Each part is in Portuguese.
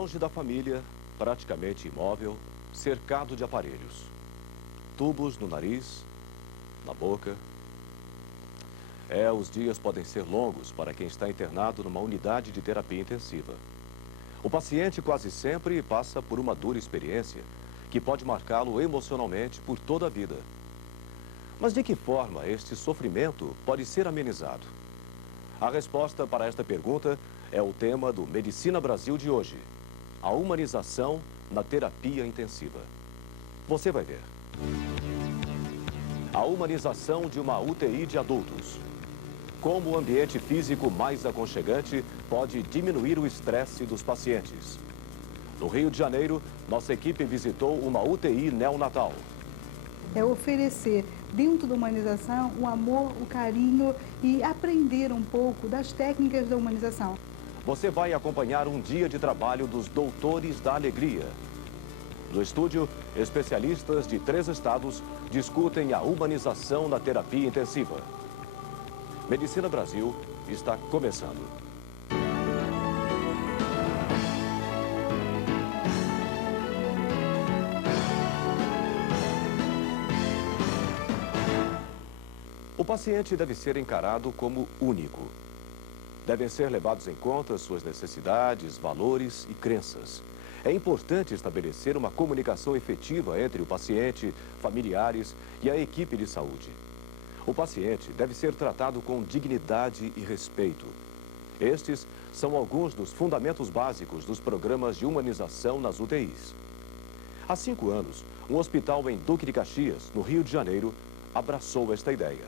Longe da família, praticamente imóvel, cercado de aparelhos. Tubos no nariz, na boca. Os dias podem ser longos para quem está internado numa unidade de terapia intensiva. O paciente quase sempre passa por uma dura experiência que pode marcá-lo emocionalmente por toda a vida. Mas de que forma este sofrimento pode ser amenizado? A resposta para esta pergunta é o tema do Medicina Brasil de hoje: a humanização na terapia intensiva. Você vai ver. A humanização de uma UTI de adultos. Como o ambiente físico mais aconchegante pode diminuir o estresse dos pacientes. No Rio de Janeiro, nossa equipe visitou uma UTI neonatal. É oferecer, dentro da humanização, o amor, o carinho e aprender um pouco das técnicas da humanização. Você vai acompanhar um dia de trabalho dos Doutores da Alegria. No estúdio, especialistas de 3 estados discutem a humanização na terapia intensiva. Medicina Brasil está começando. O paciente deve ser encarado como único. Devem ser levados em conta suas necessidades, valores e crenças. É importante estabelecer uma comunicação efetiva entre o paciente, familiares e a equipe de saúde. O paciente deve ser tratado com dignidade e respeito. Estes são alguns dos fundamentos básicos dos programas de humanização nas UTIs. Há 5 anos, um hospital em Duque de Caxias, no Rio de Janeiro, abraçou esta ideia.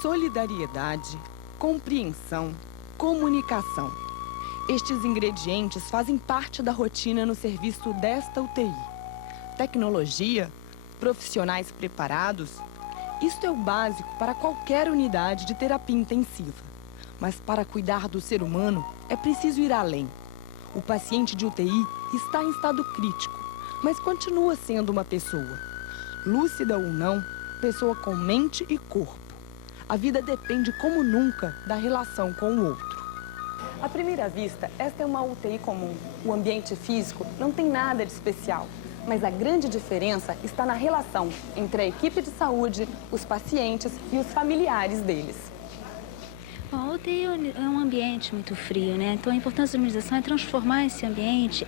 Solidariedade, compreensão, comunicação. Estes ingredientes fazem parte da rotina no serviço desta UTI. Tecnologia, profissionais preparados. Isto é o básico para qualquer unidade de terapia intensiva. Mas para cuidar do ser humano, é preciso ir além. O paciente de UTI está em estado crítico, mas continua sendo uma pessoa. Lúcida ou não, pessoa com mente e corpo. A vida depende como nunca da relação com o outro. À primeira vista, esta é uma UTI comum. O ambiente físico não tem nada de especial. Mas a grande diferença está na relação entre a equipe de saúde, os pacientes e os familiares deles. Bom, a UTI é um ambiente muito frio, né? Então a importância da humanização é transformar esse ambiente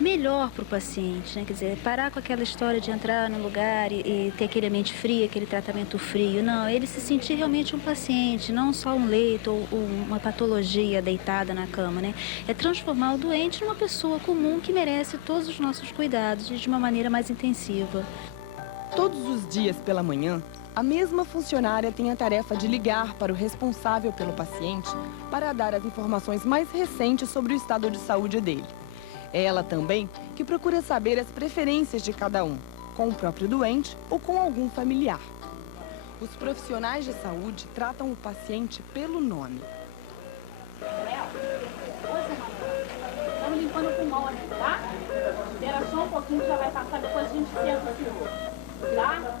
melhor para o paciente, né? Quer dizer, parar com aquela história de entrar no lugar e ter aquele ambiente frio, aquele tratamento frio. Não, ele se sentir realmente um paciente, não só um leito ou uma patologia deitada na cama, né? É transformar o doente numa pessoa comum que merece todos os nossos cuidados e de uma maneira mais intensiva. Todos os dias pela manhã, a mesma funcionária tem a tarefa de ligar para o responsável pelo paciente para dar as informações mais recentes sobre o estado de saúde dele. É ela também que procura saber as preferências de cada um, com o próprio doente ou com algum familiar. Os profissionais de saúde tratam o paciente pelo nome. Estamos limpando o pulmão aqui, tá? Espera só um pouquinho que já vai passar, depois a gente senta o senhor, tá?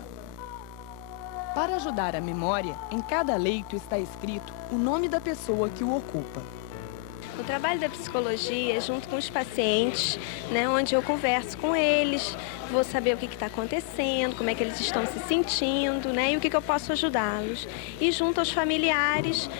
Para ajudar a memória, em cada leito está escrito o nome da pessoa que o ocupa. O trabalho da psicologia é junto com os pacientes, né, onde eu converso com eles, vou saber o que está acontecendo, como é que eles estão se sentindo, né, e o que eu posso ajudá-los. E junto aos familiares,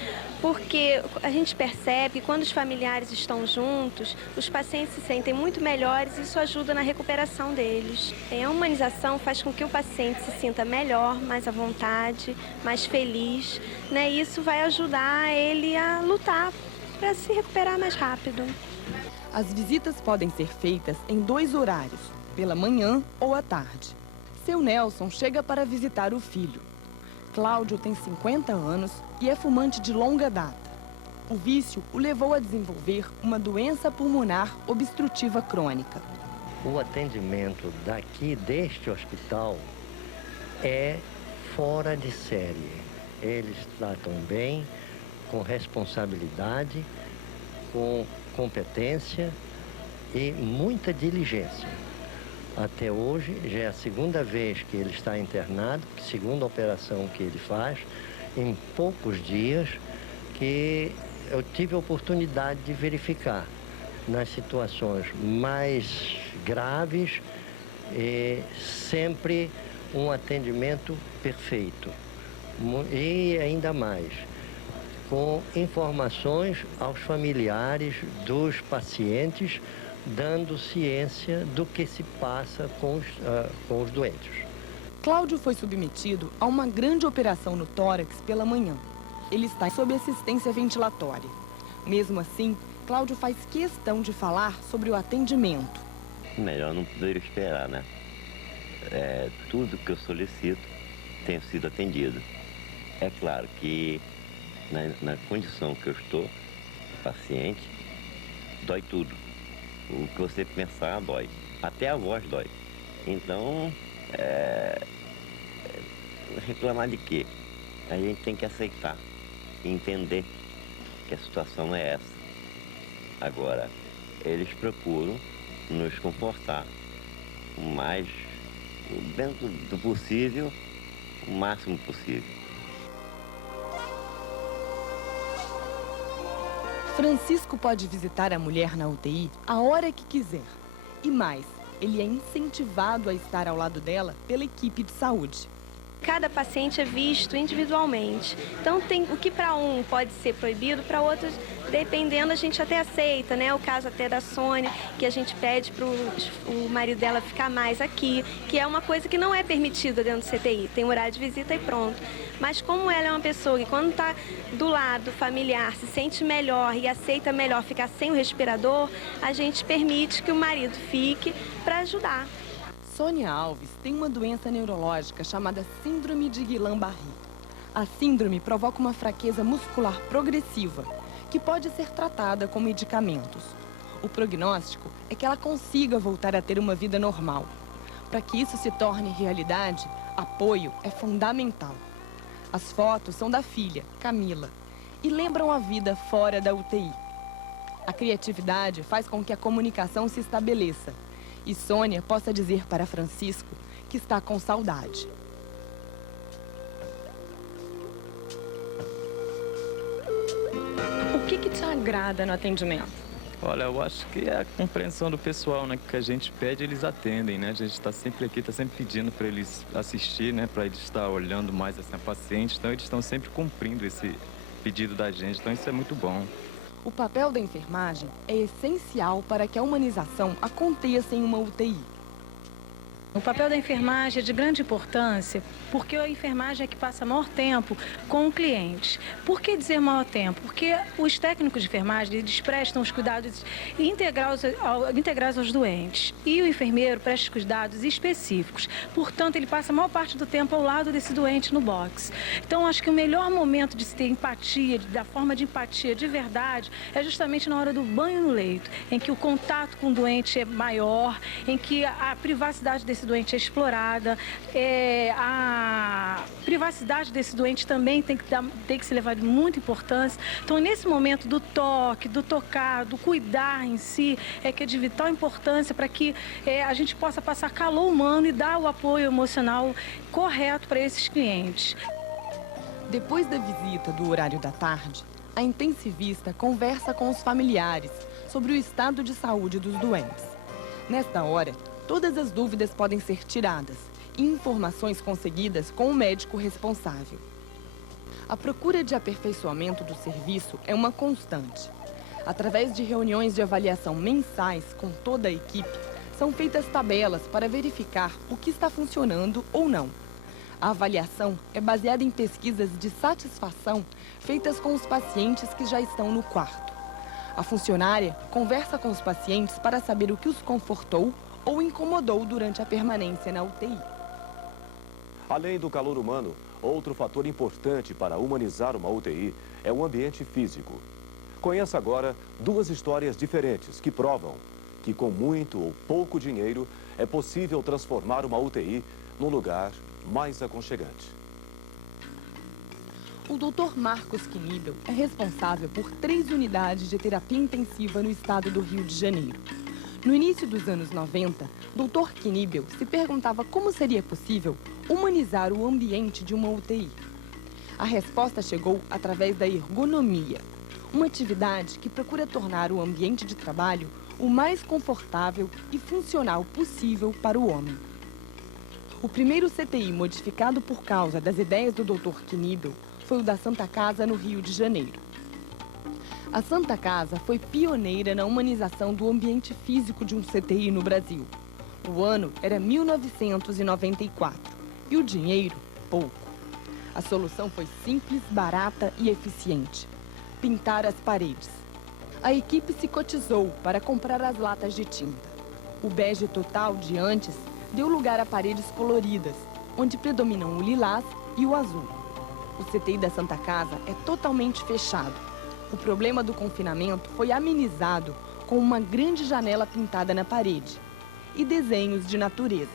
porque a gente percebe que quando os familiares estão juntos, os pacientes se sentem muito melhores e isso ajuda na recuperação deles. A humanização faz com que o paciente se sinta melhor, mais à vontade, mais feliz, né, e isso vai ajudar ele a lutar para se recuperar mais rápido. As visitas podem ser feitas em 2 horários, pela manhã ou à tarde. Seu Nelson chega para visitar o filho. Cláudio tem 50 anos e é fumante de longa data. O vício o levou a desenvolver uma doença pulmonar obstrutiva crônica. O atendimento deste hospital é fora de série. Eles tratam bem, com responsabilidade, com competência e muita diligência. Até hoje, já é a 2ª vez que ele está internado, segunda operação que ele faz, em poucos dias que eu tive a oportunidade de verificar nas situações mais graves, sempre um atendimento perfeito. E ainda mais, com informações aos familiares dos pacientes, dando ciência do que se passa com os doentes. Cláudio foi submetido a uma grande operação no tórax pela manhã. Ele está sob assistência ventilatória. Mesmo assim, Cláudio faz questão de falar sobre o atendimento. Melhor não poderia esperar, né? Tudo que eu solicito tem sido atendido. É claro que na condição que eu estou, paciente, dói tudo. O que você pensar dói. Até a voz dói. Então, reclamar de quê? A gente tem que aceitar e entender que a situação é essa. Agora, eles procuram nos comportar dentro do possível, o máximo possível. Francisco pode visitar a mulher na UTI a hora que quiser. E mais, ele é incentivado a estar ao lado dela pela equipe de saúde. Cada paciente é visto individualmente. Então, o que para um pode ser proibido, para outros, dependendo, a gente até aceita, né? O caso até da Sônia, que a gente pede para o marido dela ficar mais aqui, que é uma coisa que não é permitida dentro do CTI. Tem horário de visita e pronto. Mas como ela é uma pessoa que, quando está do lado familiar, se sente melhor e aceita melhor ficar sem o respirador, a gente permite que o marido fique para ajudar. Sônia Alves tem uma doença neurológica chamada Síndrome de Guillain-Barré. A síndrome provoca uma fraqueza muscular progressiva, que pode ser tratada com medicamentos. O prognóstico é que ela consiga voltar a ter uma vida normal. Para que isso se torne realidade, apoio é fundamental. As fotos são da filha, Camila, e lembram a vida fora da UTI. A criatividade faz com que a comunicação se estabeleça e Sônia possa dizer para Francisco que está com saudade. O que te agrada no atendimento? Olha, eu acho que é a compreensão do pessoal, né? Que a gente pede, eles atendem, né? A gente está sempre aqui, está sempre pedindo para eles assistir, né? Para eles estar olhando mais assim, a paciente. Então, eles estão sempre cumprindo esse pedido da gente. Então, isso é muito bom. O papel da enfermagem é essencial para que a humanização aconteça em uma UTI. O papel da enfermagem é de grande importância, porque a enfermagem é que passa maior tempo com o cliente. Por que dizer maior tempo? Porque os técnicos de enfermagem, eles prestam os cuidados integrais aos doentes. E o enfermeiro presta os cuidados específicos. Portanto, ele passa a maior parte do tempo ao lado desse doente no box. Então, acho que o melhor momento de se ter empatia, da forma de empatia de verdade, é justamente na hora do banho no leito, em que o contato com o doente é maior, em que a privacidade desse doente é explorada, a privacidade desse doente também tem que ser levada muita importância. Então, nesse momento do toque, do tocar, do cuidar em si, é que é de vital importância para que a gente possa passar calor humano e dar o apoio emocional correto para esses clientes. Depois da visita do horário da tarde, a intensivista conversa com os familiares sobre o estado de saúde dos doentes. Nesta hora, todas as dúvidas podem ser tiradas e informações conseguidas com o médico responsável. A procura de aperfeiçoamento do serviço é uma constante. Através de reuniões de avaliação mensais com toda a equipe, são feitas tabelas para verificar o que está funcionando ou não. A avaliação é baseada em pesquisas de satisfação feitas com os pacientes que já estão no quarto. A funcionária conversa com os pacientes para saber o que os confortou ou incomodou durante a permanência na UTI. Além do calor humano, outro fator importante para humanizar uma UTI é o ambiente físico. Conheça agora duas histórias diferentes que provam que com muito ou pouco dinheiro é possível transformar uma UTI num lugar mais aconchegante. O Dr. Marcos Knibel é responsável por 3 unidades de terapia intensiva no estado do Rio de Janeiro. No início dos anos 90, Dr. Knibel se perguntava como seria possível humanizar o ambiente de uma UTI. A resposta chegou através da ergonomia. Uma atividade que procura tornar o ambiente de trabalho o mais confortável e funcional possível para o homem. O primeiro CTI modificado por causa das ideias do Dr. Knibel foi o da Santa Casa, no Rio de Janeiro. A Santa Casa foi pioneira na humanização do ambiente físico de um CTI no Brasil. O ano era 1994 e o dinheiro, pouco. A solução foi simples, barata e eficiente: pintar as paredes. A equipe se cotizou para comprar as latas de tinta. O bege total de antes deu lugar a paredes coloridas, onde predominam o lilás e o azul. O CTI da Santa Casa é totalmente fechado. O problema do confinamento foi amenizado com uma grande janela pintada na parede e desenhos de natureza.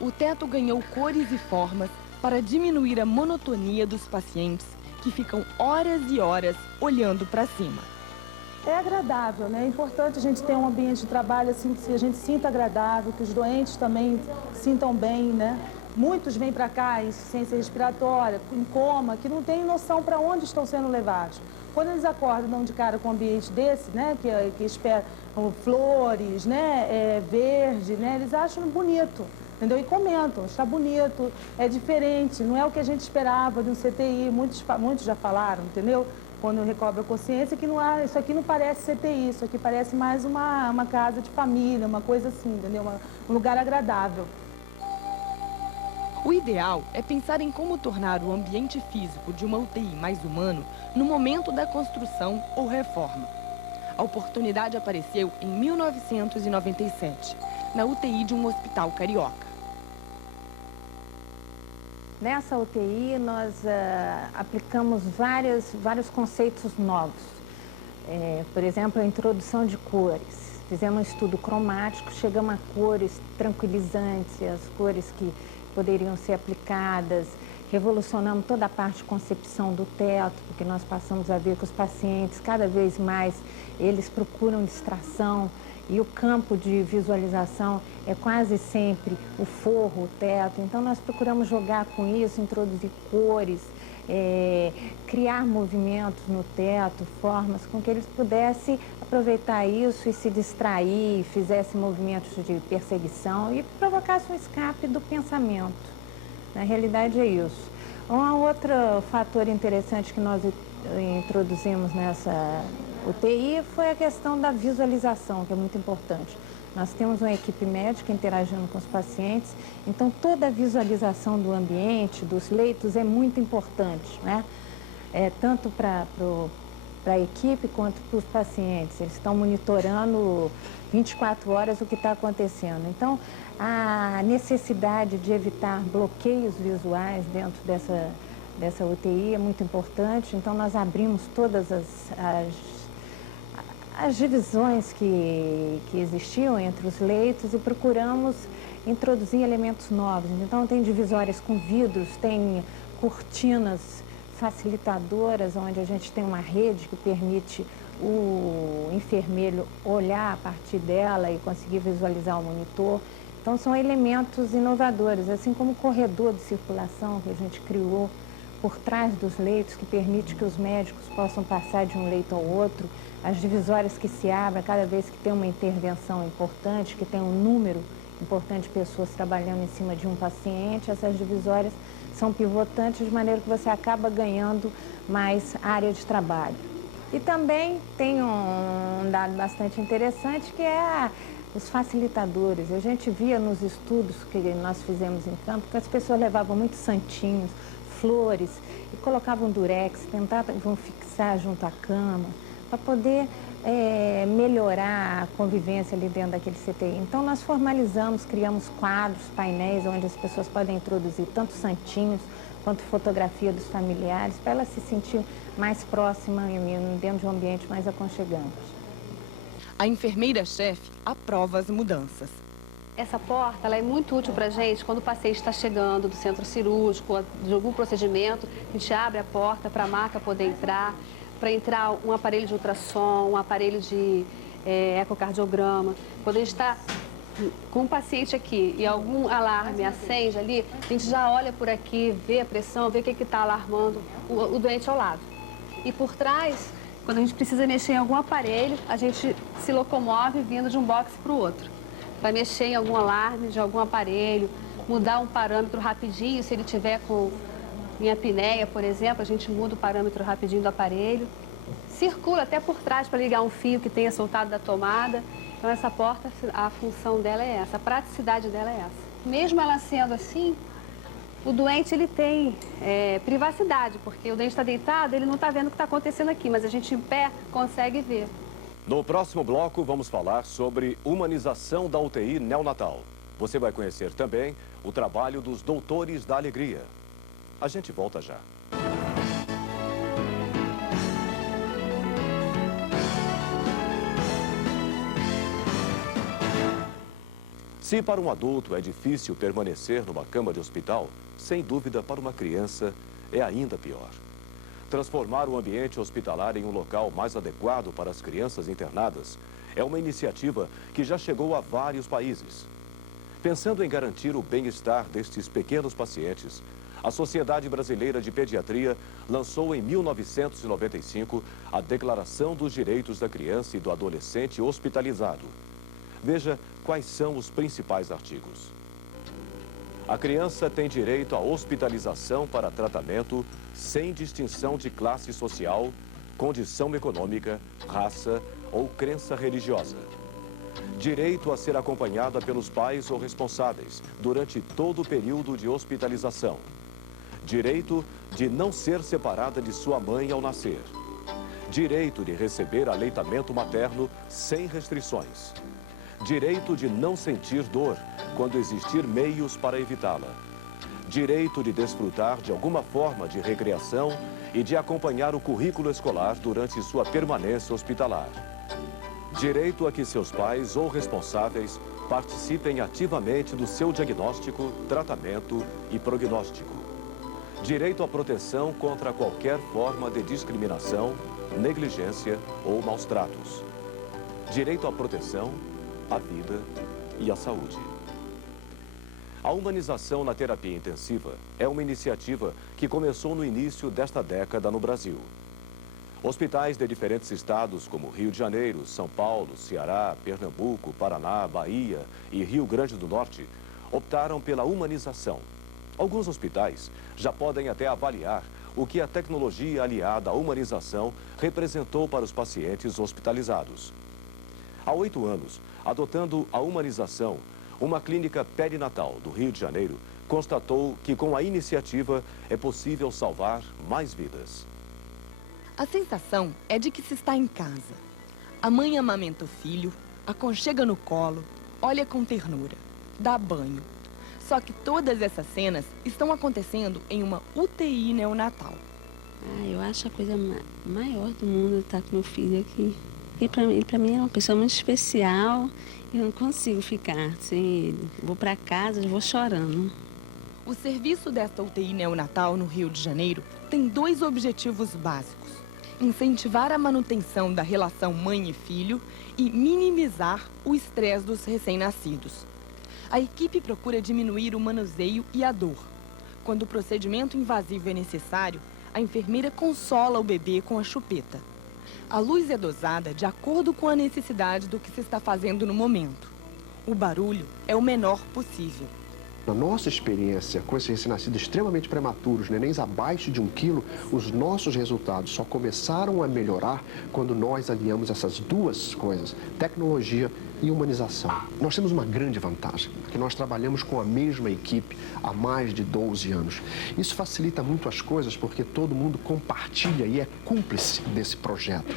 O teto ganhou cores e formas para diminuir a monotonia dos pacientes que ficam horas e horas olhando para cima. É agradável, né? É importante a gente ter um ambiente de trabalho assim que a gente sinta agradável, que os doentes também sintam bem, né? Muitos vêm para cá em insuficiência respiratória, em coma, que não têm noção para onde estão sendo levados. Quando eles acordam, dão de cara com um ambiente desse, né? Que esperam flores, né? Verde, né? Eles acham bonito, entendeu? E comentam, está bonito, é diferente, não é o que a gente esperava de um CTI, muitos já falaram, entendeu? Quando recobra a consciência, que não há, isso aqui não parece CTI, isso aqui parece mais uma casa de família, uma coisa assim, entendeu? Um lugar agradável. O ideal é pensar em como tornar o ambiente físico de uma UTI mais humano no momento da construção ou reforma. A oportunidade apareceu em 1997, na UTI de um hospital carioca. Nessa UTI, nós aplicamos vários conceitos novos. Por exemplo, a introdução de cores. Fizemos um estudo cromático, chegamos a cores tranquilizantes, as cores que poderiam ser aplicadas. Revolucionamos toda a parte de concepção do teto, porque nós passamos a ver que os pacientes, cada vez mais, eles procuram distração. E o campo de visualização é quase sempre o forro, o teto. Então, nós procuramos jogar com isso, introduzir cores, criar movimentos no teto, formas com que eles pudessem aproveitar isso e se distrair, fizessem movimentos de perseguição e provocasse um escape do pensamento. Na realidade, é isso. Um outro fator interessante que nós introduzimos nessa UTI foi a questão da visualização, que é muito importante. Nós temos uma equipe médica interagindo com os pacientes, então toda a visualização do ambiente, dos leitos, é muito importante, né? Tanto para a equipe quanto para os pacientes. Eles estão monitorando 24 horas o que está acontecendo. Então, a necessidade de evitar bloqueios visuais dentro dessa UTI é muito importante. Então, nós abrimos todas as divisões que existiam entre os leitos e procuramos introduzir elementos novos. Então, tem divisórias com vidros, tem cortinas facilitadoras, onde a gente tem uma rede que permite o enfermeiro olhar a partir dela e conseguir visualizar o monitor. Então, são elementos inovadores, assim como o corredor de circulação que a gente criou por trás dos leitos, que permite que os médicos possam passar de um leito ao outro, as divisórias que se abrem cada vez que tem uma intervenção importante, que tem um número importante de pessoas trabalhando em cima de um paciente, essas divisórias são pivotantes de maneira que você acaba ganhando mais área de trabalho. E também tem um dado bastante interessante que é os facilitadores. A gente via nos estudos que nós fizemos em campo que as pessoas levavam muitos santinhos, flores e colocavam durex, tentavam fixar junto à cama para poder melhorar a convivência ali dentro daquele CTI. Então, nós formalizamos, criamos quadros, painéis, onde as pessoas podem introduzir tanto santinhos quanto fotografia dos familiares, para ela se sentir mais próxima dentro de um ambiente mais aconchegante. A enfermeira-chefe aprova as mudanças. Essa porta ela é muito útil para a gente quando o paciente está chegando do centro cirúrgico, de algum procedimento, a gente abre a porta para a maca poder entrar, para entrar um aparelho de ultrassom, um aparelho de ecocardiograma. Quando a gente está com o paciente aqui e algum alarme acende ali, a gente já olha por aqui, vê a pressão, vê o que está alarmando o doente ao lado. E por trás Quando a gente precisa mexer em algum aparelho, a gente se locomove vindo de um box para o outro. Para mexer em algum alarme de algum aparelho, mudar um parâmetro rapidinho, se ele tiver em apneia, por exemplo, a gente muda o parâmetro rapidinho do aparelho. Circula até por trás para ligar um fio que tenha soltado da tomada. Então essa porta, a função dela é essa, a praticidade dela é essa. Mesmo ela sendo assim, o doente ele tem privacidade, porque o doente está deitado, ele não está vendo o que está acontecendo aqui, mas a gente em pé consegue ver. No próximo bloco, vamos falar sobre humanização da UTI neonatal. Você vai conhecer também o trabalho dos Doutores da Alegria. A gente volta já. Se para um adulto é difícil permanecer numa cama de hospital, sem dúvida para uma criança é ainda pior. Transformar o ambiente hospitalar em um local mais adequado para as crianças internadas é uma iniciativa que já chegou a vários países. Pensando em garantir o bem-estar destes pequenos pacientes, a Sociedade Brasileira de Pediatria lançou em 1995 a Declaração dos Direitos da Criança e do Adolescente Hospitalizado. Veja quais são os principais artigos. A criança tem direito à hospitalização para tratamento sem distinção de classe social, condição econômica, raça ou crença religiosa. Direito a ser acompanhada pelos pais ou responsáveis durante todo o período de hospitalização. Direito de não ser separada de sua mãe ao nascer. Direito de receber aleitamento materno sem restrições. Direito de não sentir dor quando existir meios para evitá-la. Direito de desfrutar de alguma forma de recreação e de acompanhar o currículo escolar durante sua permanência hospitalar. Direito a que seus pais ou responsáveis participem ativamente do seu diagnóstico, tratamento e prognóstico. Direito à proteção contra qualquer forma de discriminação, negligência ou maus tratos. Direito à proteção, à vida e à saúde. A humanização na terapia intensiva é uma iniciativa que começou no início desta década no Brasil. Hospitais de diferentes estados, como Rio de Janeiro, São Paulo, Ceará, Pernambuco, Paraná, Bahia e Rio Grande do Norte, optaram pela humanização. Alguns hospitais já podem até avaliar o que a tecnologia aliada à humanização representou para os pacientes hospitalizados. Há 8 anos, adotando a humanização, uma clínica perinatal do Rio de Janeiro constatou que com a iniciativa é possível salvar mais vidas. A sensação é de que se está em casa. A mãe amamenta o filho, aconchega no colo, olha com ternura, dá banho. Só que todas essas cenas estão acontecendo em uma UTI neonatal. Eu acho a coisa maior do mundo estar com meu filho aqui. E para mim é uma pessoa muito especial. Eu não consigo ficar sem ele. Vou para casa e vou chorando. O serviço desta UTI neonatal no Rio de Janeiro tem 2 objetivos básicos: incentivar a manutenção da relação mãe e filho e minimizar o estresse dos recém-nascidos. A equipe procura diminuir o manuseio e a dor. Quando o procedimento invasivo é necessário, a enfermeira consola o bebê com a chupeta. A luz é dosada de acordo com a necessidade do que se está fazendo no momento. O barulho é o menor possível. Na nossa experiência, com esses recém-nascidos extremamente prematuros, nenéns abaixo de 1 quilo, os nossos resultados só começaram a melhorar quando nós aliamos essas 2 coisas, tecnologia e humanização. Nós temos uma grande vantagem, que nós trabalhamos com a mesma equipe há mais de 12 anos. Isso facilita muito as coisas porque todo mundo compartilha e é cúmplice desse projeto.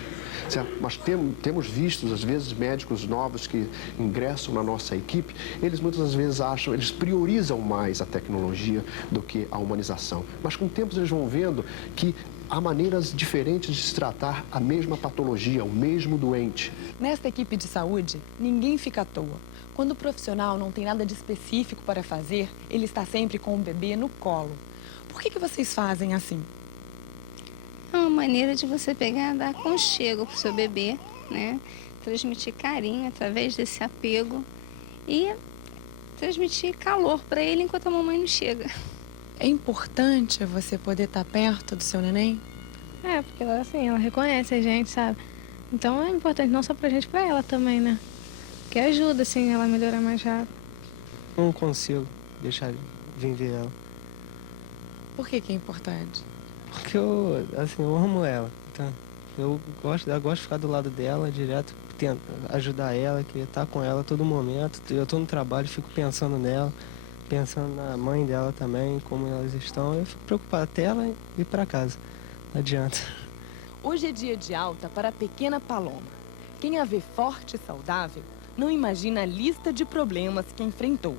Certo? Nós temos visto, às vezes, médicos novos que ingressam na nossa equipe, eles muitas das vezes eles priorizam mais a tecnologia do que a humanização. Mas com o tempo eles vão vendo que há maneiras diferentes de se tratar a mesma patologia, o mesmo doente. Nesta equipe de saúde, ninguém fica à toa. Quando o profissional não tem nada de específico para fazer, ele está sempre com o bebê no colo. Por que vocês fazem assim? É uma maneira de você pegar, dar aconchego para o seu bebê, né? Transmitir carinho através desse apego e transmitir calor para ele enquanto a mamãe não chega. É importante você poder estar perto do seu neném? É, porque ela, assim, ela reconhece a gente, sabe? Então é importante não só pra gente, pra ela também, né? Que ajuda, assim, ela a melhorar mais rápido. Não consigo deixar de vir ver ela. Por que é importante? Porque eu amo ela. Então, eu gosto de ficar do lado dela direto, tento ajudar ela, queria estar com ela a todo momento. Eu tô no trabalho, fico pensando nela, pensando na mãe dela também, como elas estão. Eu fico preocupado até ela ir para casa. Não adianta. Hoje é dia de alta para a pequena Paloma. Quem a vê forte e saudável não imagina a lista de problemas que enfrentou.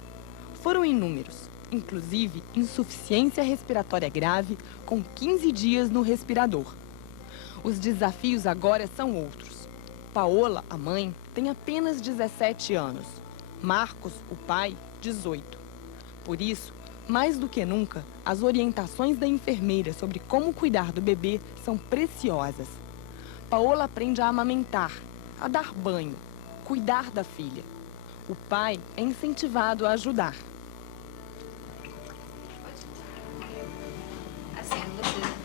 Foram inúmeros, inclusive insuficiência respiratória grave com 15 dias no respirador. Os desafios agora são outros. Paola, a mãe, tem apenas 17 anos. Marcos, o pai, 18. Por isso, mais do que nunca, as orientações da enfermeira sobre como cuidar do bebê são preciosas. Paola aprende a amamentar, a dar banho, cuidar da filha. O pai é incentivado a ajudar. Assim, você.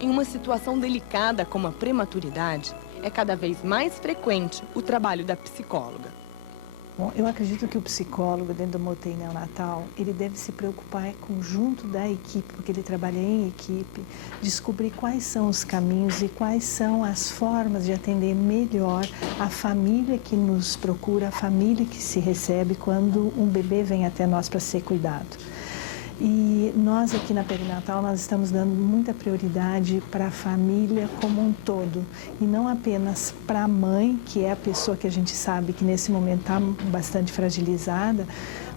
Em uma situação delicada como a prematuridade, é cada vez mais frequente o trabalho da psicóloga. Bom, eu acredito que o psicólogo dentro do UTI neonatal, ele deve se preocupar junto da equipe, porque ele trabalha em equipe, descobrir quais são os caminhos e quais são as formas de atender melhor a família que nos procura, a família que se recebe quando um bebê vem até nós para ser cuidado. E nós aqui na perinatal, nós estamos dando muita prioridade para a família como um todo. E não apenas para a mãe, que é a pessoa que a gente sabe que nesse momento está bastante fragilizada,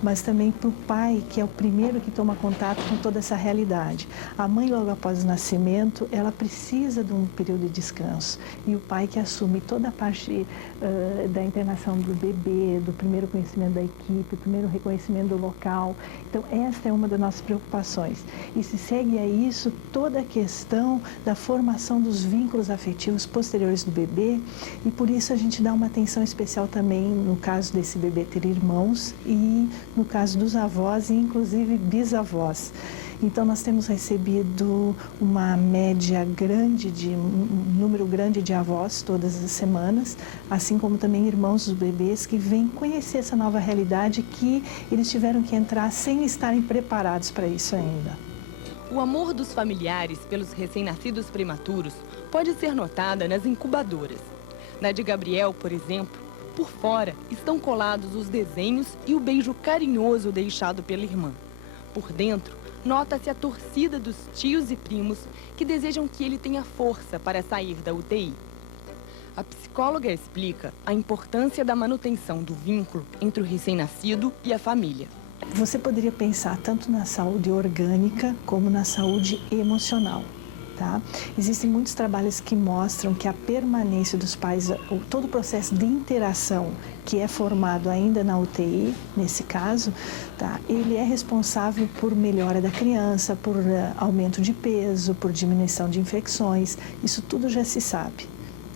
mas também para o pai, que é o primeiro que toma contato com toda essa realidade. A mãe, logo após o nascimento, ela precisa de um período de descanso. E o pai que assume toda a parte da internação do bebê, do primeiro conhecimento da equipe, do primeiro reconhecimento do local. Então, essa é uma das nossas preocupações. E se segue a isso toda a questão da formação dos vínculos afetivos posteriores do bebê. E por isso a gente dá uma atenção especial também no caso desse bebê ter irmãos e no caso dos avós e inclusive bisavós. Então nós temos recebido uma média grande um número grande de avós todas as semanas, assim como também irmãos dos bebês que vêm conhecer essa nova realidade que eles tiveram que entrar sem estarem preparados para isso ainda. O amor dos familiares pelos recém-nascidos prematuros pode ser notada nas incubadoras. Na de Gabriel, por exemplo, por fora estão colados os desenhos e o beijo carinhoso deixado pela irmã. Por dentro, nota-se a torcida dos tios e primos que desejam que ele tenha força para sair da UTI. A psicóloga explica a importância da manutenção do vínculo entre o recém-nascido e a família. Você poderia pensar tanto na saúde orgânica como na saúde emocional. Tá? Existem muitos trabalhos que mostram que a permanência dos pais, todo o processo de interação que é formado ainda na UTI, nesse caso, tá? Ele é responsável por melhora da criança, por aumento de peso, por diminuição de infecções, isso tudo já se sabe.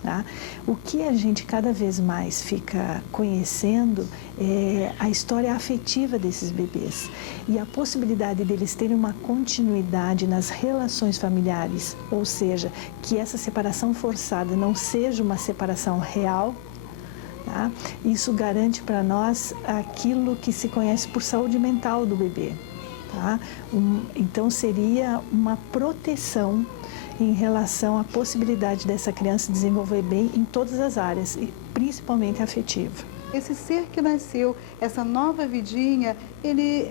Tá? O que a gente cada vez mais fica conhecendo é a história afetiva desses bebês e a possibilidade deles terem uma continuidade nas relações familiares, ou seja, que essa separação forçada não seja uma separação real. Tá? Isso garante para nós aquilo que se conhece por saúde mental do bebê. Tá? Então seria uma proteção em relação à possibilidade dessa criança desenvolver bem em todas as áreas, e principalmente afetiva. Esse ser que nasceu, essa nova vidinha, ele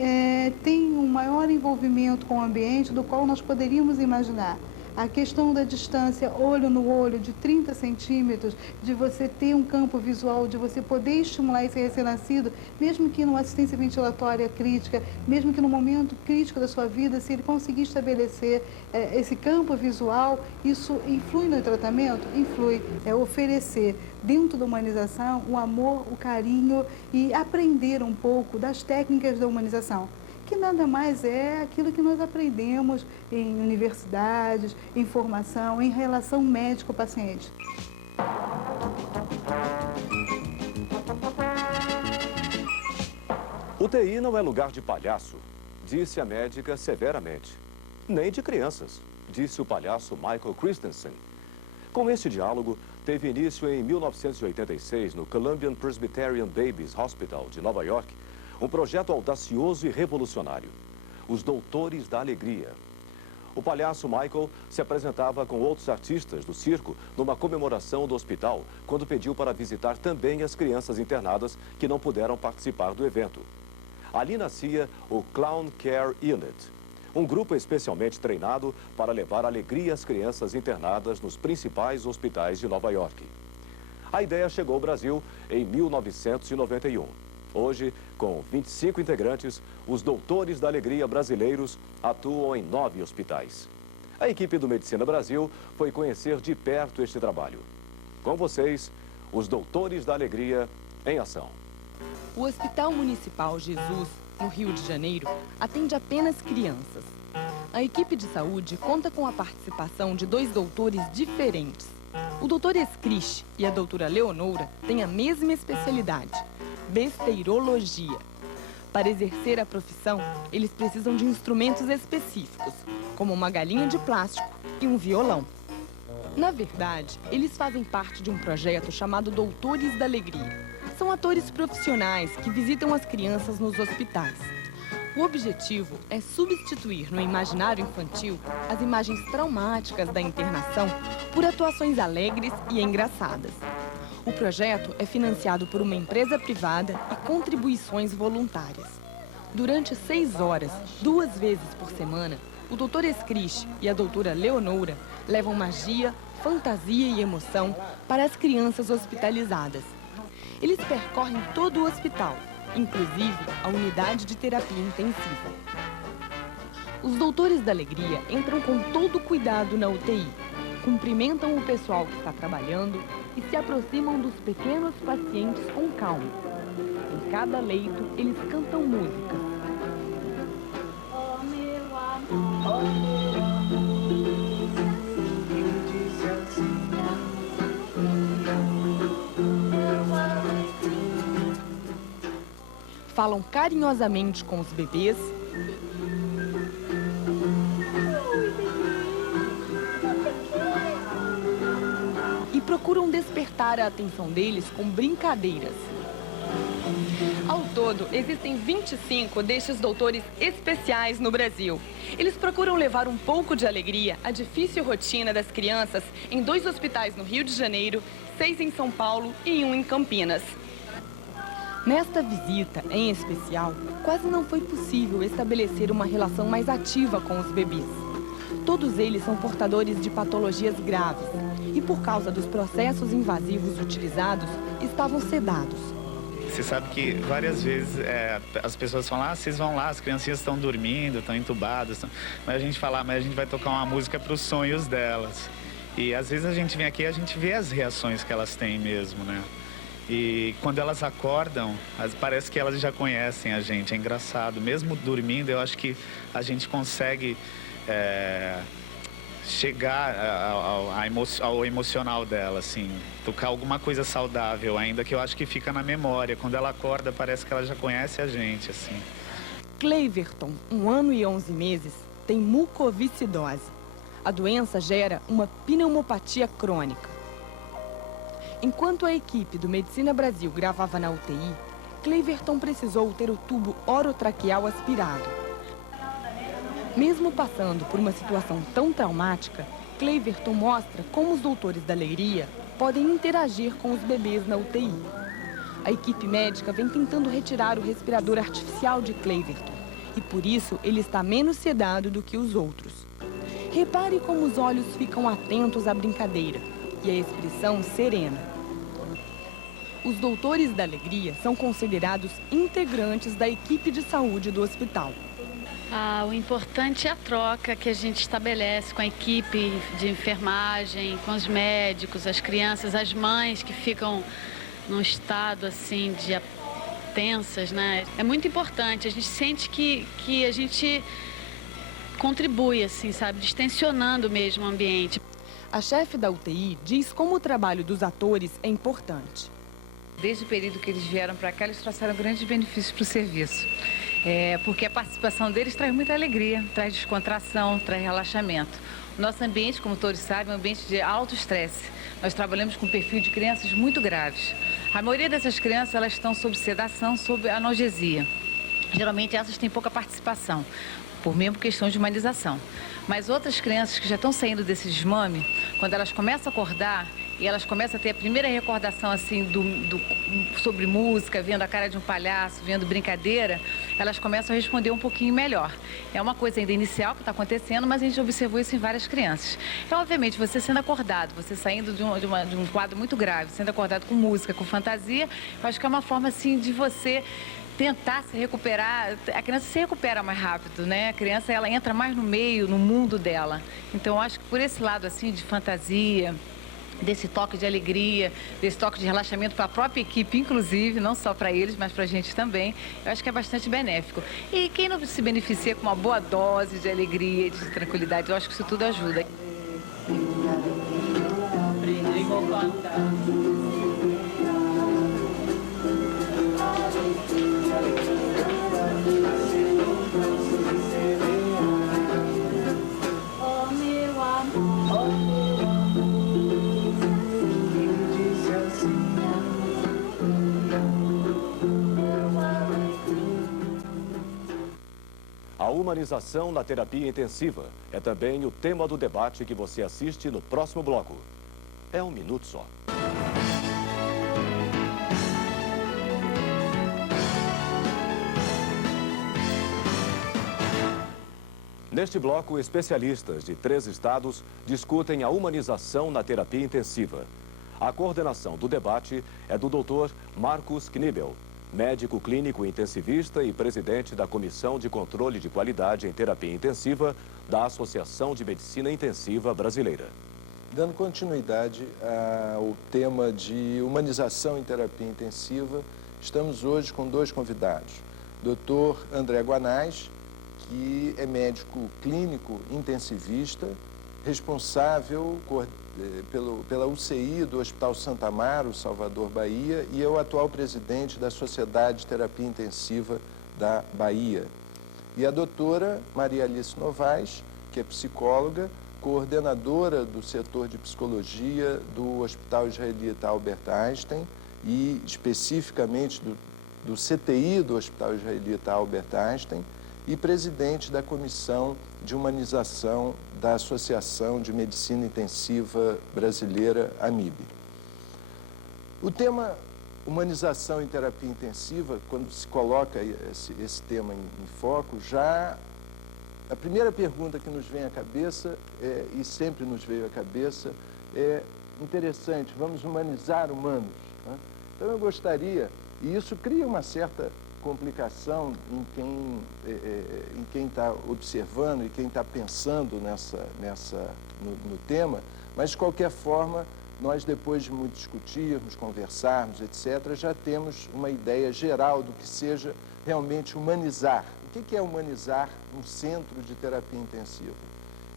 tem um maior envolvimento com o ambiente do qual nós poderíamos imaginar. A questão da distância olho no olho de 30 centímetros, de você ter um campo visual, de você poder estimular esse recém-nascido, mesmo que numa assistência ventilatória crítica, mesmo que no momento crítico da sua vida, se ele conseguir estabelecer esse campo visual, isso influi no tratamento? Influi. É oferecer, dentro da humanização, o amor, o carinho e aprender um pouco das técnicas da humanização, que nada mais é aquilo que nós aprendemos em universidades, em formação, em relação médico-paciente. UTI não é lugar de palhaço, disse a médica severamente. Nem de crianças, disse o palhaço Michael Christensen. Com este diálogo, teve início em 1986 no Columbian Presbyterian Babies Hospital de Nova York, um projeto audacioso e revolucionário, os Doutores da Alegria. O palhaço Michael se apresentava com outros artistas do circo numa comemoração do hospital, quando pediu para visitar também as crianças internadas que não puderam participar do evento. Ali nascia o Clown Care Unit, um grupo especialmente treinado para levar alegria às crianças internadas nos principais hospitais de Nova York. A ideia chegou ao Brasil em 1991. Hoje, com 25 integrantes, os Doutores da Alegria brasileiros atuam em 9 hospitais. A equipe do Medicina Brasil foi conhecer de perto este trabalho. Com vocês, os Doutores da Alegria em ação. O Hospital Municipal Jesus, no Rio de Janeiro, atende apenas crianças. A equipe de saúde conta com a participação de 2 doutores diferentes. O doutor Escriche e a doutora Leonora têm a mesma especialidade: besteirologia. Para exercer a profissão, eles precisam de instrumentos específicos, como uma galinha de plástico e um violão. Na verdade, eles fazem parte de um projeto chamado Doutores da Alegria. São atores profissionais que visitam as crianças nos hospitais. O objetivo é substituir no imaginário infantil as imagens traumáticas da internação por atuações alegres e engraçadas. O projeto é financiado por uma empresa privada e contribuições voluntárias. Durante 6 horas, 2 vezes por semana, o Dr. Escriche e a doutora Leonora levam magia, fantasia e emoção para as crianças hospitalizadas. Eles percorrem todo o hospital, inclusive a unidade de terapia intensiva. Os Doutores da Alegria entram com todo o cuidado na UTI, cumprimentam o pessoal que está trabalhando e se aproximam dos pequenos pacientes com calma. Em cada leito, eles cantam músicas. Oh, meu amor. Falam carinhosamente com os bebês e procuram despertar a atenção deles com brincadeiras. Ao todo, existem 25 destes doutores especiais no Brasil. Eles procuram levar um pouco de alegria à difícil rotina das crianças em 2 hospitais no Rio de Janeiro, 6 em São Paulo e 1 em Campinas. Nesta visita, em especial, quase não foi possível estabelecer uma relação mais ativa com os bebês. Todos eles são portadores de patologias graves e, por causa dos processos invasivos utilizados, estavam sedados. Você sabe que várias vezes as pessoas falam: vocês vão lá, as criancinhas estão dormindo, estão entubadas. Mas a gente fala: mas a gente vai tocar uma música para os sonhos delas. E às vezes a gente vem aqui e a gente vê as reações que elas têm mesmo, né? E quando elas acordam, parece que elas já conhecem a gente. É engraçado. Mesmo dormindo, eu acho que a gente consegue chegar ao emocional dela, assim. Tocar alguma coisa saudável ainda, que eu acho que fica na memória. Quando ela acorda, parece que ela já conhece a gente, assim. Cleiverton, 1 ano e 11 meses, tem mucoviscidose. A doença gera uma pneumopatia crônica. Enquanto a equipe do Medicina Brasil gravava na UTI, Cleiverton precisou ter o tubo orotraqueal aspirado. Mesmo passando por uma situação tão traumática, Cleiverton mostra como os Doutores da Alegria podem interagir com os bebês na UTI. A equipe médica vem tentando retirar o respirador artificial de Cleiverton e, por isso, ele está menos sedado do que os outros. Repare como os olhos ficam atentos à brincadeira e a expressão serena. Os Doutores da Alegria são considerados integrantes da equipe de saúde do hospital. O importante é a troca que a gente estabelece com a equipe de enfermagem, com os médicos, as crianças, as mães que ficam num estado assim de tensas, né? É muito importante, a gente sente que a gente contribui, assim, sabe, distensionando mesmo o ambiente. A chefe da UTI diz como o trabalho dos atores é importante. Desde o período que eles vieram para cá, eles trouxeram grandes benefícios para o serviço. Porque a participação deles traz muita alegria, traz descontração, traz relaxamento. O nosso ambiente, como todos sabem, é um ambiente de alto estresse. Nós trabalhamos com um perfil de crianças muito graves. A maioria dessas crianças, elas estão sob sedação, sob analgesia. Geralmente essas têm pouca participação, por mesmo questão de humanização. Mas outras crianças que já estão saindo desse desmame, quando elas começam a acordar e elas começam a ter a primeira recordação assim sobre música, vendo a cara de um palhaço, vendo brincadeira, elas começam a responder um pouquinho melhor. É uma coisa ainda inicial que está acontecendo, mas a gente observou isso em várias crianças. Então, obviamente, você sendo acordado, você saindo de um quadro muito grave, sendo acordado com música, com fantasia, eu acho que é uma forma assim de você tentar se recuperar. A criança se recupera mais rápido, né? A criança, ela entra mais no meio, no mundo dela. Então, eu acho que por esse lado assim de fantasia, desse toque de alegria, desse toque de relaxamento para a própria equipe, inclusive, não só para eles, mas para a gente também, eu acho que é bastante benéfico. E quem não se beneficia com uma boa dose de alegria e de tranquilidade, eu acho que isso tudo ajuda. A humanização na terapia intensiva é também o tema do debate que você assiste no próximo bloco. É um minuto só. Neste bloco, especialistas de 3 estados discutem a humanização na terapia intensiva. A coordenação do debate é do Dr. Marcos Knibel, médico clínico intensivista e presidente da Comissão de Controle de Qualidade em Terapia Intensiva da Associação de Medicina Intensiva Brasileira. Dando continuidade ao tema de humanização em terapia intensiva, estamos hoje com 2 convidados. Dr. André Guanais, que é médico clínico intensivista, responsável pela UCI do Hospital Santa Amaro, Salvador, Bahia, e é o atual presidente da Sociedade de Terapia Intensiva da Bahia. E a doutora Maria Alice Novaes, que é psicóloga, coordenadora do setor de psicologia do Hospital Israelita Albert Einstein e especificamente do CTI do Hospital Israelita Albert Einstein, e presidente da Comissão de Humanização da Associação de Medicina Intensiva Brasileira, AMIB. O tema humanização em terapia intensiva, quando se coloca esse tema em foco, já a primeira pergunta que nos vem à cabeça, e sempre nos veio à cabeça, é interessante, vamos humanizar humanos, né? Então eu gostaria, e isso cria uma certa complicação em quem está observando e quem está pensando no tema, mas de qualquer forma, nós depois de muito discutirmos, conversarmos, etc., já temos uma ideia geral do que seja realmente humanizar. O que é humanizar um centro de terapia intensiva?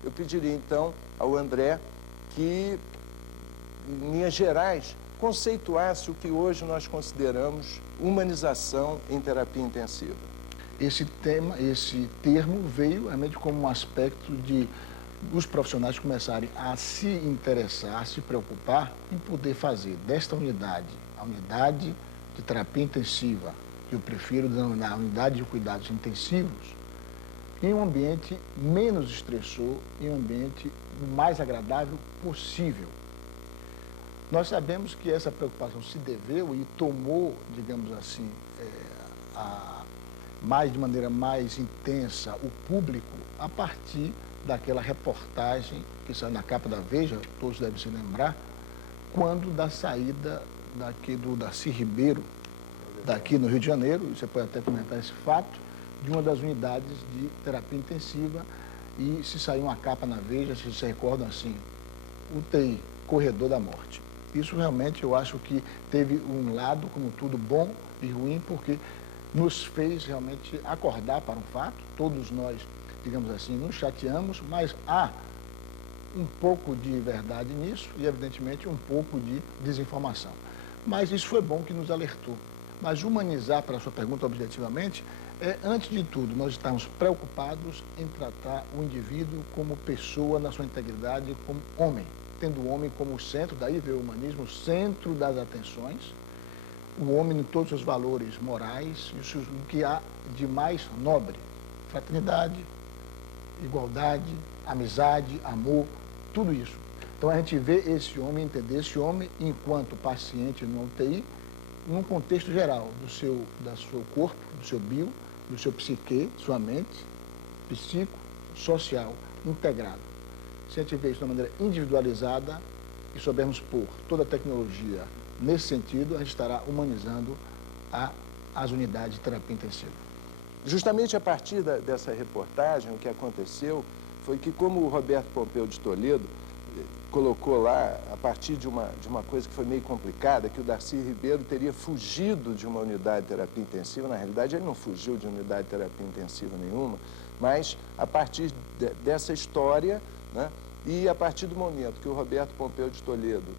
Eu pediria então ao André que, em linhas gerais, conceituasse o que hoje nós consideramos humanização em terapia intensiva. Esse termo veio realmente como um aspecto de os profissionais começarem a se interessar, a se preocupar em poder fazer desta unidade, a unidade de terapia intensiva, que eu prefiro denominar unidade de cuidados intensivos, em um ambiente menos estressor, em um ambiente mais agradável possível. Nós sabemos que essa preocupação se deveu e tomou, digamos assim, de maneira mais intensa o público a partir daquela reportagem que saiu na capa da Veja, todos devem se lembrar, quando da saída do Darcy Ribeiro, daqui no Rio de Janeiro, você pode até comentar esse fato, de uma das unidades de terapia intensiva, e se saiu uma capa na Veja, se vocês recordam assim, UTI, corredor da morte. Isso realmente eu acho que teve um lado, como tudo, bom e ruim, porque nos fez realmente acordar para um fato. Todos nós, digamos assim, nos chateamos, mas há um pouco de verdade nisso e, evidentemente, um pouco de desinformação. Mas isso foi bom que nos alertou. Mas humanizar, para a sua pergunta objetivamente, antes de tudo, nós estamos preocupados em tratar o indivíduo como pessoa na sua integridade, como homem, tendo o homem como centro, daí veio o humanismo, centro das atenções, o homem em todos os valores morais, isso o que há de mais nobre, fraternidade, igualdade, amizade, amor, tudo isso. Então a gente vê esse homem, entender esse homem enquanto paciente no UTI, num contexto geral do seu corpo, do seu bio, do seu psique, sua mente, psico, social, integrado. Se a gente vê isso de uma maneira individualizada e soubermos pôr toda a tecnologia nesse sentido, a gente estará humanizando as unidades de terapia intensiva. Justamente a partir dessa reportagem, o que aconteceu foi que, como o Roberto Pompeu de Toledo colocou lá, a partir de uma coisa que foi meio complicada, que o Darcy Ribeiro teria fugido de uma unidade de terapia intensiva. Na realidade, ele não fugiu de unidade de terapia intensiva nenhuma, mas a partir dessa história, né, e a partir do momento que o Roberto Pompeu de Toledo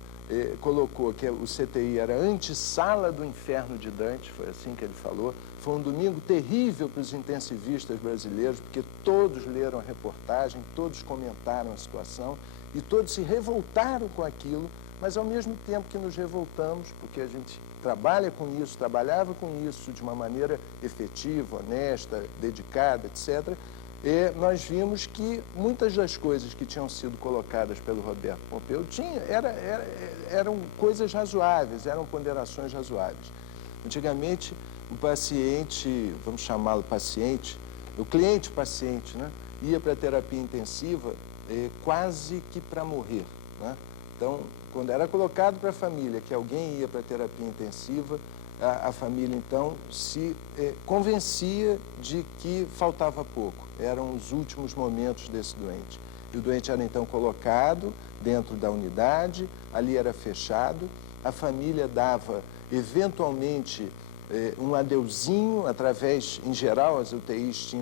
colocou que o CTI era antessala do inferno de Dante, foi assim que ele falou. Foi um domingo terrível para os intensivistas brasileiros, porque todos leram a reportagem, todos comentaram a situação e todos se revoltaram com aquilo, mas ao mesmo tempo que nos revoltamos, porque a gente trabalha com isso, trabalhava com isso de uma maneira efetiva, honesta, dedicada, etc., nós vimos que muitas das coisas que tinham sido colocadas pelo Roberto Pompeu eram coisas razoáveis, eram ponderações razoáveis. Antigamente, o paciente, vamos chamá-lo paciente, o cliente paciente, né, ia para a terapia intensiva quase que para morrer, né? Então, quando era colocado para a família que alguém ia para a terapia intensiva, a família, então, se convencia de que faltava pouco. Eram os últimos momentos desse doente. E o doente era, então, colocado dentro da unidade, ali era fechado, a família dava, eventualmente, um adeuzinho, através, em geral, as UTIs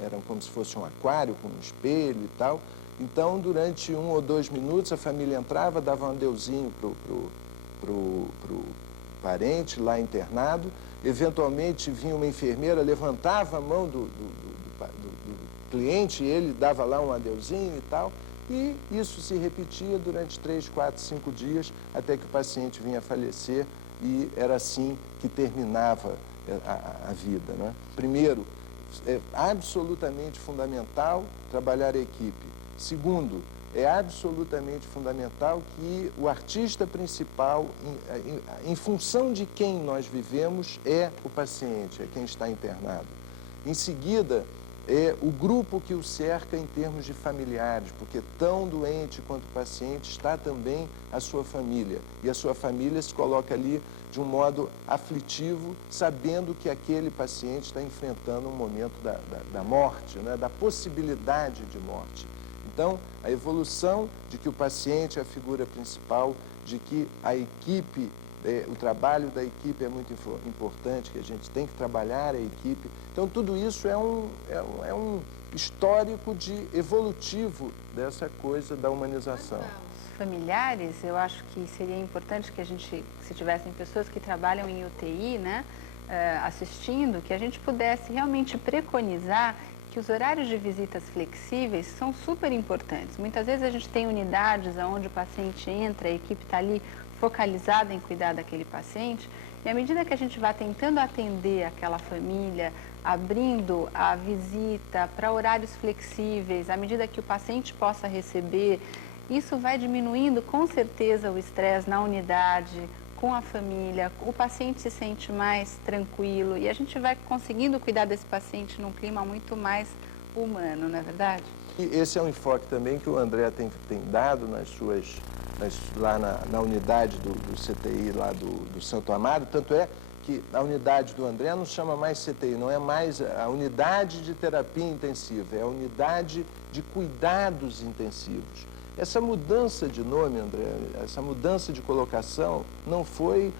eram como se fosse um aquário, com um espelho e tal. Então, durante 1 ou 2 minutos, a família entrava, dava um adeuzinho pro parente lá internado, eventualmente vinha uma enfermeira, levantava a mão do cliente, e ele dava lá um adeuzinho e tal, e isso se repetia durante 3, 4, 5 dias, até que o paciente vinha a falecer, e era assim que terminava a vida, né? Primeiro, é absolutamente fundamental trabalhar a equipe. Segundo, é absolutamente fundamental que o artista principal, em função de quem nós vivemos, é o paciente, é quem está internado. Em seguida, é o grupo que o cerca em termos de familiares, porque tão doente quanto o paciente está também a sua família. E a sua família se coloca ali de um modo aflitivo, sabendo que aquele paciente está enfrentando um momento da morte, né, da possibilidade de morte. Então, a evolução de que o paciente é a figura principal, de que a equipe, o trabalho da equipe é muito importante, que a gente tem que trabalhar a equipe. Então, tudo isso é um histórico evolutivo dessa coisa da humanização. Familiares, eu acho que seria importante que a gente, se tivessem pessoas que trabalham em UTI, né, assistindo, que a gente pudesse realmente preconizar que os horários de visitas flexíveis são super importantes. Muitas vezes a gente tem unidades onde o paciente entra, a equipe está ali focalizada em cuidar daquele paciente, e à medida que a gente vai tentando atender aquela família, abrindo a visita para horários flexíveis, à medida que o paciente possa receber, isso vai diminuindo com certeza o estresse na unidade, com a família, o paciente se sente mais tranquilo e a gente vai conseguindo cuidar desse paciente num clima muito mais humano, não é verdade? E esse é um enfoque também que o André tem dado lá na unidade do CTI lá do Santo Amaro, tanto é que a unidade do André não chama mais CTI, não é mais a unidade de terapia intensiva, é a unidade de cuidados intensivos. Essa mudança de nome, André, essa mudança de colocação não foi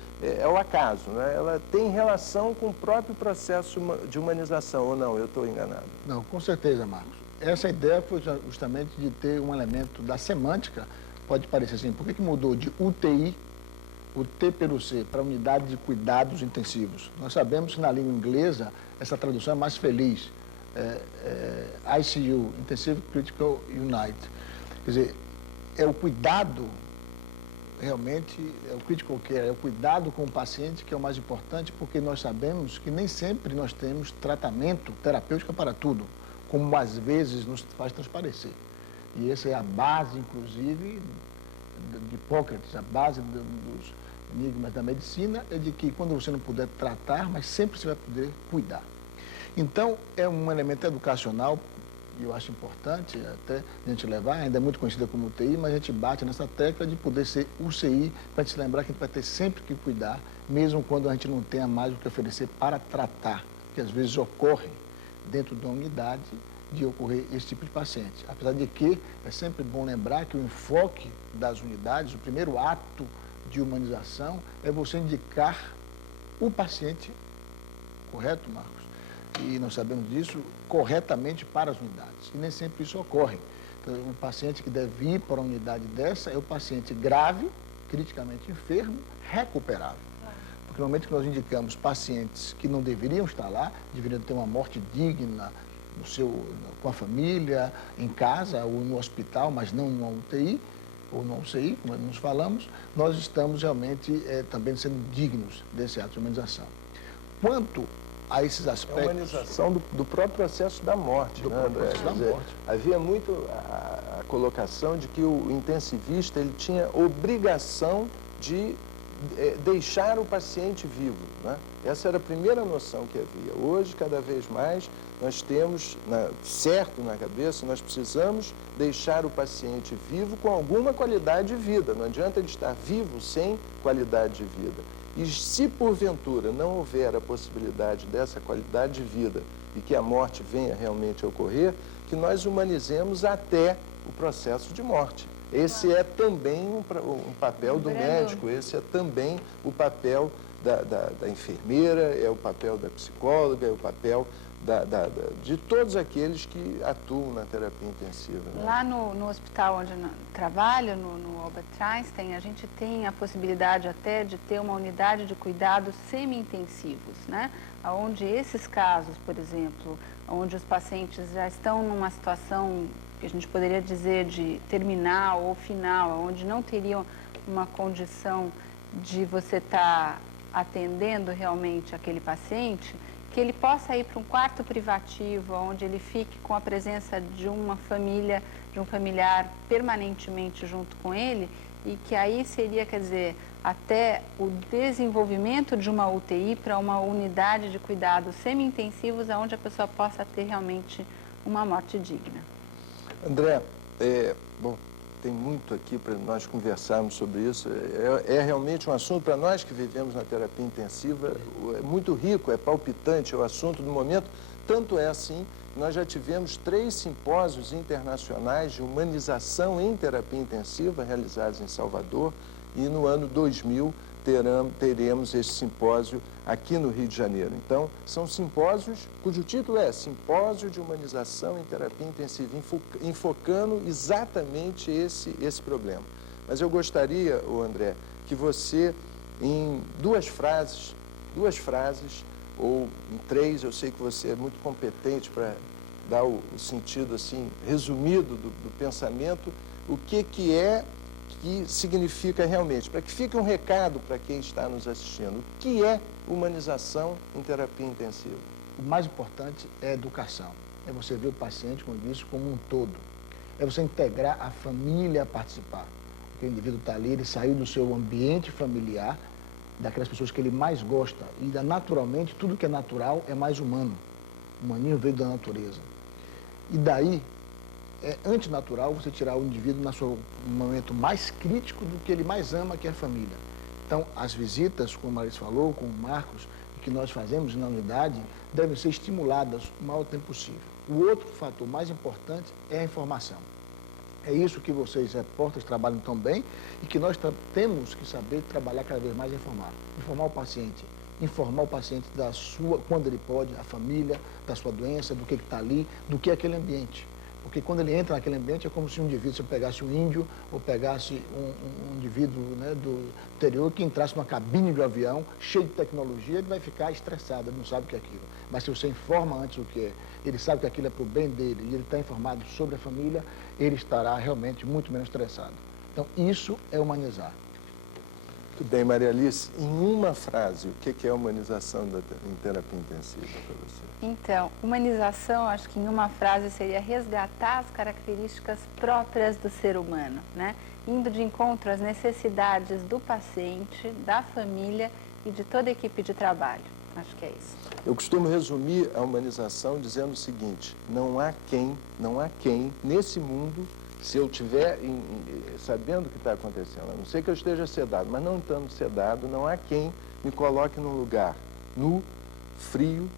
ao acaso, né? Ela tem relação com o próprio processo de humanização, ou não? Eu estou enganado? Não, com certeza, Marcos. Essa ideia foi justamente de ter um elemento da semântica, pode parecer assim, por que mudou de UTI? o T pelo C, para a unidade de cuidados intensivos. Nós sabemos que na língua inglesa essa tradução é mais feliz. ICU, Intensive Critical Unit. Quer dizer, é o cuidado, realmente, é o critical care, é o cuidado com o paciente que é o mais importante, porque nós sabemos que nem sempre nós temos tratamento terapêutico para tudo, como às vezes nos faz transparecer. E essa é a base, inclusive, de Hipócrates, a base dos enigmas da medicina, é de que quando você não puder tratar, mas sempre você vai poder cuidar. Então, é um elemento educacional, e eu acho importante até a gente levar, ainda é muito conhecida como UTI, mas a gente bate nessa tecla de poder ser UCI, para a gente se lembrar que a gente vai ter sempre que cuidar, mesmo quando a gente não tenha mais o que oferecer para tratar, que às vezes ocorre dentro da unidade de ocorrer esse tipo de paciente. Apesar de que é sempre bom lembrar que o enfoque das unidades, o primeiro ato de humanização, é você indicar o paciente, correto, Marcos? E nós sabemos disso, corretamente para as unidades. E nem sempre isso ocorre. Então, o paciente que deve ir para uma unidade dessa é o paciente grave, criticamente enfermo, recuperável. Porque normalmente nós indicamos pacientes que não deveriam estar lá, deveriam ter uma morte digna com a família, em casa ou no hospital, mas não numa UTI ou no UCI, como nós falamos, nós estamos realmente também sendo dignos desse ato de humanização. Quanto a esses aspectos... É a humanização do próprio processo da morte. Do próprio processo da morte. Havia muito a colocação de que o intensivista ele tinha obrigação de deixar o paciente vivo, né? Essa era a primeira noção que havia. Hoje, cada vez mais, nós temos certo na cabeça, nós precisamos deixar o paciente vivo com alguma qualidade de vida. Não adianta ele estar vivo sem qualidade de vida. E se porventura não houver a possibilidade dessa qualidade de vida e que a morte venha realmente a ocorrer, que nós humanizemos até o processo de morte. Esse é também um papel do médico, esse é também o papel da enfermeira, é o papel da psicóloga, é o papel de todos aqueles que atuam na terapia intensiva. Né? Lá no hospital onde eu trabalho, no Albert Einstein, a gente tem a possibilidade até de ter uma unidade de cuidados semi-intensivos, né? Onde esses casos, por exemplo, onde os pacientes já estão numa situação que a gente poderia dizer de terminal ou final, onde não teriam uma condição de você estar atendendo realmente aquele paciente, que ele possa ir para um quarto privativo, onde ele fique com a presença de uma família, de um familiar permanentemente junto com ele, e que aí seria, quer dizer, até o desenvolvimento de uma UTI para uma unidade de cuidados semi-intensivos, onde a pessoa possa ter realmente uma morte digna. André, bom, tem muito aqui para nós conversarmos sobre isso. É realmente um assunto para nós que vivemos na terapia intensiva, é muito rico, é palpitante, é o assunto do momento. Tanto é assim, nós já tivemos 3 simpósios internacionais de humanização em terapia intensiva realizados em Salvador, e no ano 2000 teremos esse simpósio aqui no Rio de Janeiro. Então, são simpósios cujo título é Simpósio de Humanização em Terapia Intensiva, enfocando exatamente esse problema. Mas eu gostaria, André, que você, em duas frases, ou em 3, eu sei que você é muito competente para dar o sentido assim resumido do pensamento, o que significa realmente, para que fique um recado para quem está nos assistindo. O que é humanização em terapia intensiva? O mais importante é a educação. É você ver o paciente, como eu disse, como um todo. É você integrar a família a participar. Porque o indivíduo está ali, ele saiu do seu ambiente familiar, daquelas pessoas que ele mais gosta. E naturalmente, tudo que é natural é mais humano. O humanismo veio da natureza. E daí, é antinatural você tirar o indivíduo no seu momento mais crítico do que ele mais ama, que é a família. Então, as visitas, como a Marisa falou, com o Marcos, que nós fazemos na unidade, devem ser estimuladas o maior tempo possível. O outro fator mais importante é a informação. É isso que vocês, repórteres, trabalham tão bem e que nós temos que saber trabalhar cada vez mais e informar. Informar o paciente da sua, quando ele pode, a família, da sua doença, do que está ali, do que é aquele ambiente. Porque quando ele entra naquele ambiente é como se um indivíduo, se pegasse um índio ou pegasse um indivíduo, né, do interior que entrasse numa cabine de um avião cheio de tecnologia, ele vai ficar estressado, ele não sabe o que é aquilo. Mas se você informa antes o que é, ele sabe que aquilo é para o bem dele e ele está informado sobre a família, ele estará realmente muito menos estressado. Então, isso é humanizar. Muito bem, Maria Alice, em uma frase, o que é humanização em terapia intensiva para você? Então, humanização, acho que em uma frase seria resgatar as características próprias do ser humano, né? Indo de encontro às necessidades do paciente, da família e de toda a equipe de trabalho. Acho que é isso. Eu costumo resumir a humanização dizendo o seguinte: não há quem nesse mundo, se eu estiver sabendo o que está acontecendo, a não ser que eu esteja sedado, mas não estando sedado, não há quem me coloque num lugar nu, frio,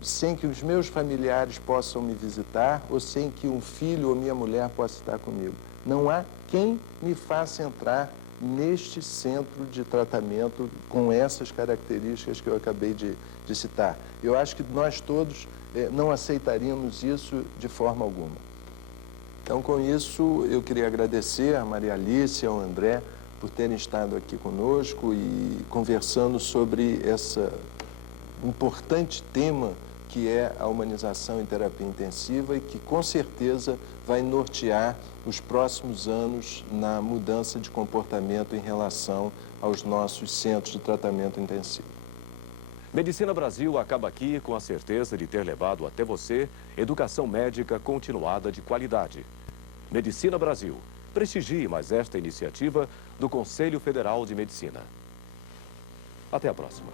sem que os meus familiares possam me visitar ou sem que um filho ou minha mulher possa estar comigo. Não há quem me faça entrar neste centro de tratamento com essas características que eu acabei de citar. Eu acho que nós todos não aceitaríamos isso de forma alguma. Então, com isso, eu queria agradecer a Maria Alice e ao André por terem estado aqui conosco e conversando sobre esse importante tema que é a humanização em terapia intensiva e que, com certeza, vai nortear os próximos anos na mudança de comportamento em relação aos nossos centros de tratamento intensivo. Medicina Brasil acaba aqui com a certeza de ter levado até você educação médica continuada de qualidade. Medicina Brasil, prestigie mais esta iniciativa do Conselho Federal de Medicina. Até a próxima.